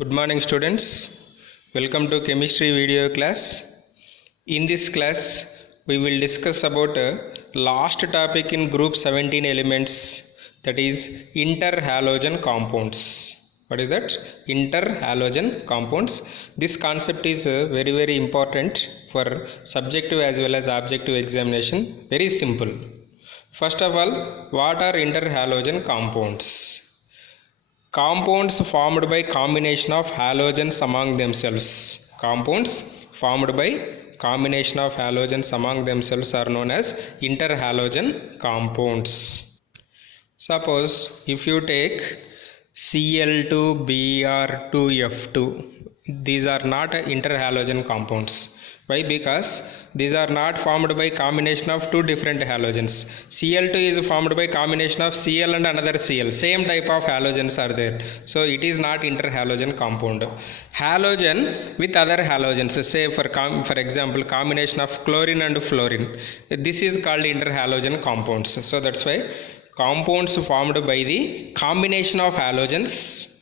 Good morning students. Welcome to chemistry video class. In this class we will discuss about last topic in group 17 elements, that is interhalogen compounds. What is that? Interhalogen compounds. This concept is very important for subjective as well as objective examination. Very simple. First of all, what are interhalogen compounds? Compounds formed by combination of halogens among themselves. Compounds formed by combination of halogens among themselves are known as interhalogen compounds. Suppose if you take Cl2Br2F2, these are not interhalogen compounds. Why? Because these are not formed by combination of two different halogens. Cl2 is formed by combination of Cl and another Cl. Same type of halogens are there. So it is not interhalogen compound. Halogen with other halogens, say for example combination of chlorine and fluorine. This is called interhalogen compounds. So that's why compounds formed by the combination of halogens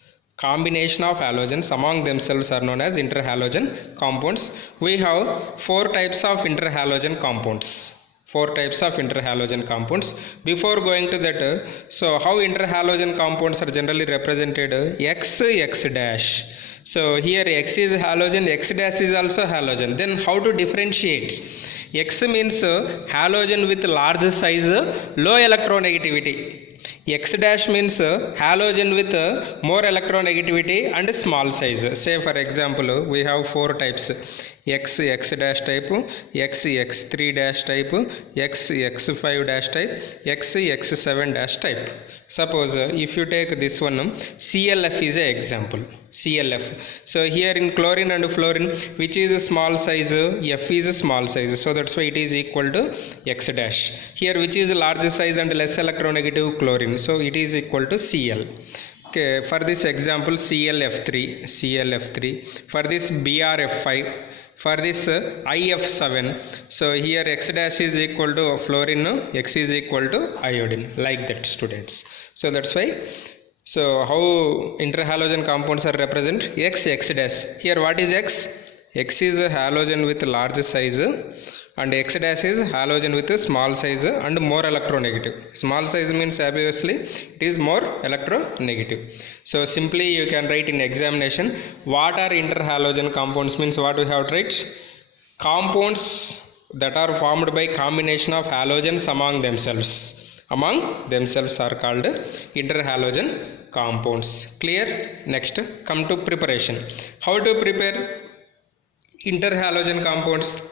among themselves are known as interhalogen compounds. We have four types of interhalogen compounds. Before going to that, so how interhalogen compounds are generally represented? X dash. So here X is halogen, X dash is also halogen. Then how to differentiate? X means halogen with large size, low electronegativity. X dash means halogen with more electronegativity and small size. Say for example, we have four types: X dash type, X3 dash type, X5 dash type, X7 dash type. Suppose if you take this one, CLF is an example. CLF. So here in chlorine and fluorine, which is a small size? F is a small size. So that's why it is equal to X dash. Here which is large size and less electronegative? Chlorine. So it is equal to Cl. Okay, for this example ClF3, for this BrF5, for this IF7. So here X dash is equal to fluorine, X is equal to iodine, like that students. So that's why, so how interhalogen compounds are represented? X dash. Here what is X? X is a halogen with large size and X dash is halogen with a small size and more electronegative. Small size means obviously it is more electronegative. So simply you can write in examination, what are interhalogen compounds means what we have to write? Compounds that are formed by combination of halogens among themselves are called interhalogen compounds. Clear? Next, come to preparation. How to prepare interhalogen compounds?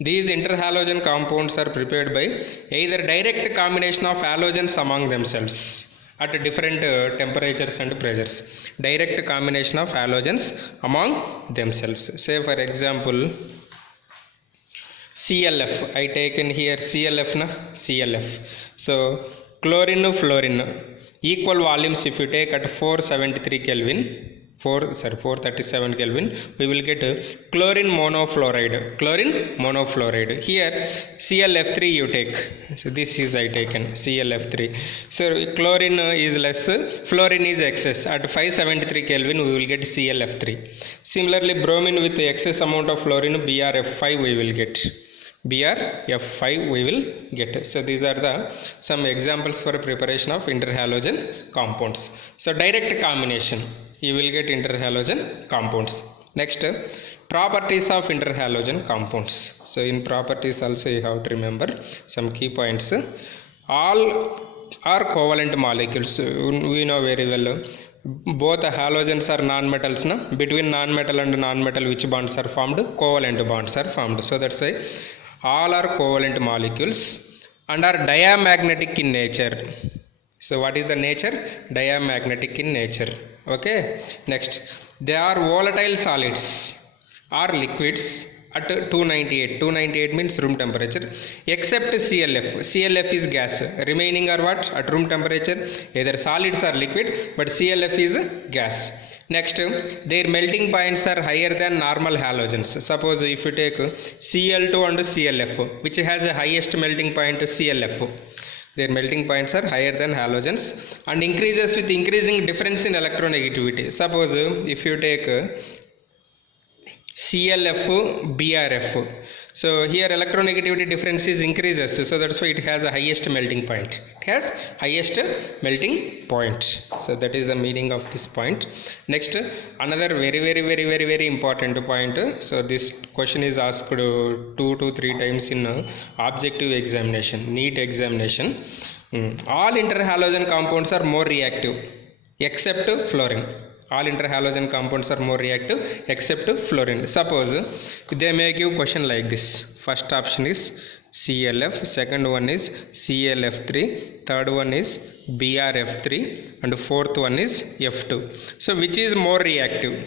These interhalogen compounds are prepared by either direct combination of halogens among themselves at different temperatures and pressures. Direct combination of halogens among themselves. Say for example CLF. I taken here CLF na CLF. So chlorine, fluorine, equal volumes if you take at 437 Kelvin, we will get chlorine monofluoride. Here ClF3 you take. So this is I taken ClF3. So chlorine is less, fluorine is excess. At 573 Kelvin we will get ClF3. Similarly bromine with excess amount of fluorine, BrF5 we will get. So these are the some examples for preparation of interhalogen compounds. So direct combination, you will get interhalogen compounds. Next, properties of interhalogen compounds. So in properties also you have to remember some key points. All are covalent molecules. We know very well. Both halogens are non-metals. Between non-metal and non-metal, which bonds are formed? Covalent bonds are formed. So that's why all are covalent molecules and are diamagnetic in nature. So what is the nature? Diamagnetic in nature. Okay. Next, they are volatile solids or liquids at 298 means room temperature, except CLF is gas. Remaining are what? At room temperature either solids or liquid, but CLF is gas. Next, their melting points are higher than normal halogens. Suppose if you take Cl2 and CLF, which has a highest melting point, CLF. Their melting points are higher than halogens and increases with increasing difference in electronegativity. Suppose if you take ClF, BrF. So here electronegativity difference is increases, so that's why it has a highest melting point. It has highest melting point. So that is the meaning of this point. Next, another very important point. So this question is asked 2 to 3 times in objective examination, NEET examination. All interhalogen compounds are more reactive except fluorine. All interhalogen compounds are more reactive except fluorine. Suppose they may give question like this. First option is ClF, second one is ClF3, third one is BrF3 and fourth one is F2. So which is more reactive?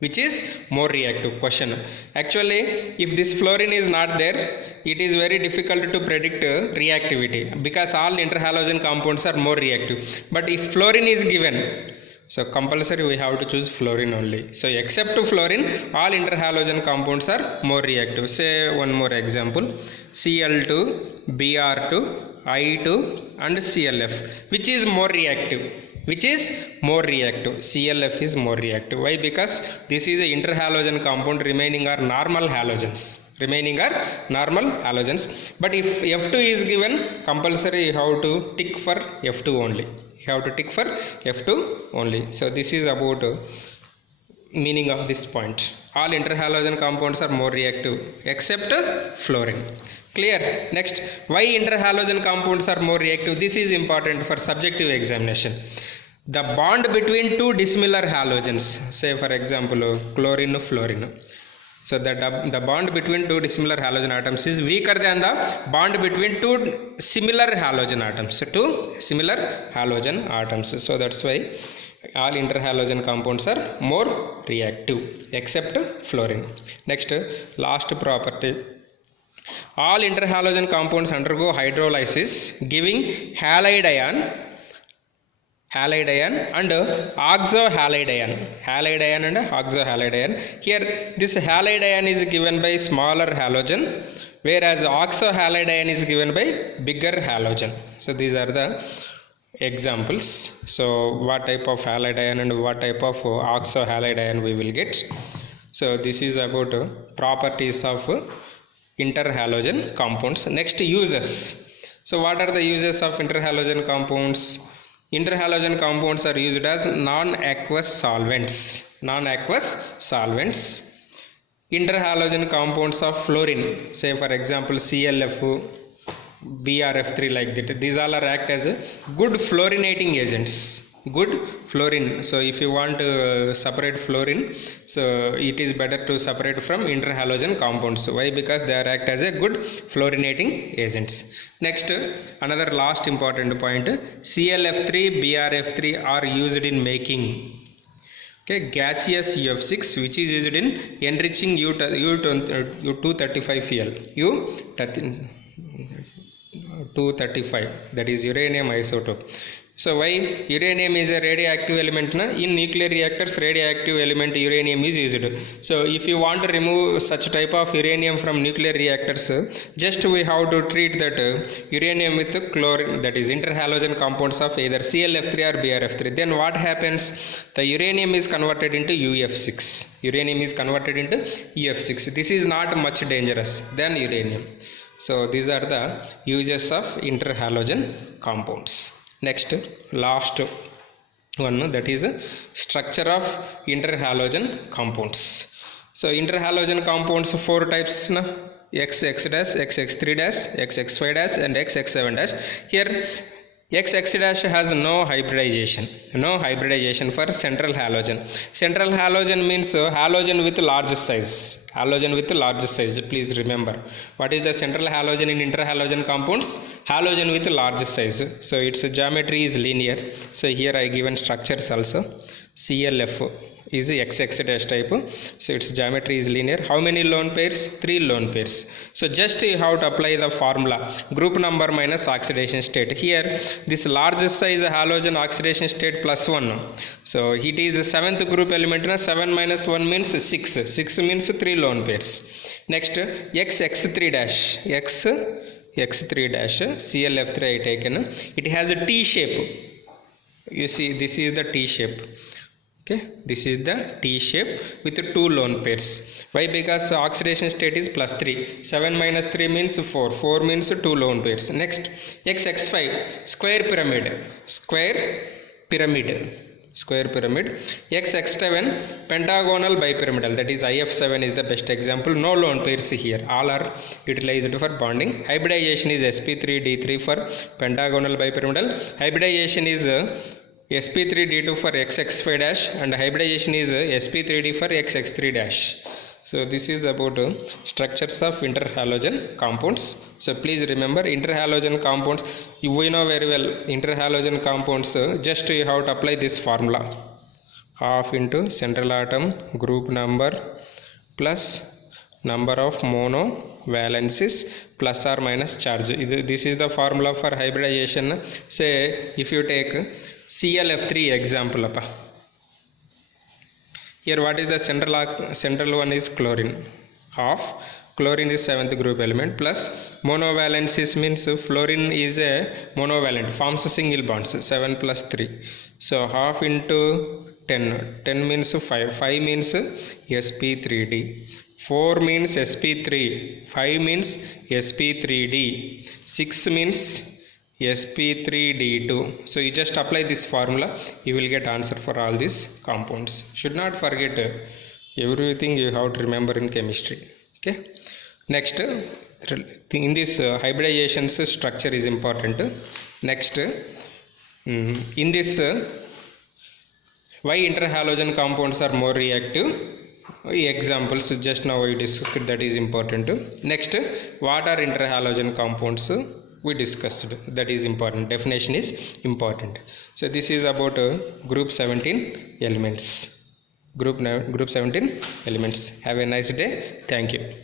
Which is more reactive? Question. Actually, if this fluorine is not there, it is very difficult to predict reactivity because all interhalogen compounds are more reactive. But if fluorine is given, so compulsory we have to choose fluorine only. So except fluorine, all interhalogen compounds are more reactive. Say one more example, Cl2, Br2, I2 and ClF. Which is more reactive? Which is more reactive? ClF is more reactive. Why? Because this is a interhalogen compound, remaining are normal halogens. Remaining are normal halogens. But if F2 is given, compulsory you have to tick for F2 only. You have to tick for F2 only. So this is about meaning of this point. All interhalogen compounds are more reactive except fluorine. Clear? Next, why interhalogen compounds are more reactive? This is important for subjective examination. The bond between two dissimilar halogens, say for example chlorine, fluorine. So the bond between two dissimilar halogen atoms is weaker than the bond between two similar halogen atoms. So two similar halogen atoms. So that's why all interhalogen compounds are more reactive except fluorine. Next, last property. All interhalogen compounds undergo hydrolysis, giving halide ion and oxohalide ion. Halide ion and oxohalide ion. Here this halide ion is given by smaller halogen, whereas oxohalide ion is given by bigger halogen. So these are the examples. So what type of halide ion and what type of oxohalide ion we will get. So this is about properties of interhalogen compounds. Next, uses. So what are the uses of interhalogen compounds? Interhalogen compounds are used as non-aqueous solvents. Non-aqueous solvents. Interhalogen compounds of fluorine, say for example ClF, BrF3 like that. These all are act as good fluorinating agents. Good fluorine. So if you want to separate fluorine, so it is better to separate from interhalogen compounds. Why? Because they are act as a good fluorinating agents. Next, another last important point, ClF3, BrF3 are used in making gaseous UF6, which is used in enriching U235Cl. U235, that is uranium isotope. So why uranium is a radioactive element? In nuclear reactors, radioactive element uranium is used. So if you want to remove such type of uranium from nuclear reactors, just we have to treat that uranium with chlorine, that is interhalogen compounds of either ClF3 or BrF3. Then what happens? The uranium is converted into UF6. Uranium is converted into UF6. This is not much dangerous than uranium. So these are the uses of interhalogen compounds. Next, last one, that is structure of interhalogen compounds. So interhalogen compounds 4 types, XX dash, XX3 dash, XX5 dash and XX7 dash. Here XX dash has no hybridization for central halogen. Central halogen means halogen with large size. Halogen with large size. Please remember, what is the central halogen in interhalogen compounds? Halogen with large size. So its geometry is linear. So here I given structures also. ClF is XX dash type. So its geometry is linear. How many lone pairs? 3 lone pairs. So just you have to apply the formula, group number minus oxidation state. Here this large size halogen oxidation state +1. So it is 7th group element. 7 minus 1 means 6. 6 means 3 lone pairs. Next, XX3 dash. X3 dash, ClF3 I taken. It has a T shape. You see, this is the T shape. Okay, this is the T shape with two lone pairs. Why? Because oxidation state is +3. 7 minus 3 means 4. 4 means two lone pairs. Next, XX5 square pyramid. XX7 pentagonal bipyramidal, that is IF7 is the best example. No lone pairs here, all are utilized for bonding. Hybridization is sp3d3 for pentagonal bipyramidal. Hybridization is sp3d2 for XX5 dash, and hybridization is sp3d for XX3 dash. So this is about structures of interhalogen compounds. So please remember, interhalogen compounds, we know very well interhalogen compounds, just you have to apply this formula. Half into central atom group number plus number of mono valencies plus or minus charge. This is the formula for hybridization. Say if you take ClF3 example. Here what is the central one is chlorine. Half chlorine is 7th group element plus monovalencies means fluorine is a monovalent, forms single bonds, 7 plus 3. So half into 10. 10 means 5. 5 means sp3d. 4 means sp3. 5 means sp3d. 6 means sp3d2. So you just apply this formula, you will get answer for all these compounds. Should not forget everything you have to remember in chemistry. Okay. Next, in this hybridization structure is important. Next, in this why interhalogen compounds are more reactive? Examples just now we discussed, that is important. Next, what are interhalogen compounds? We discussed, that is important. Definition is important. So this is about group 17 elements. Group 17 elements. Have a nice day. Thank you.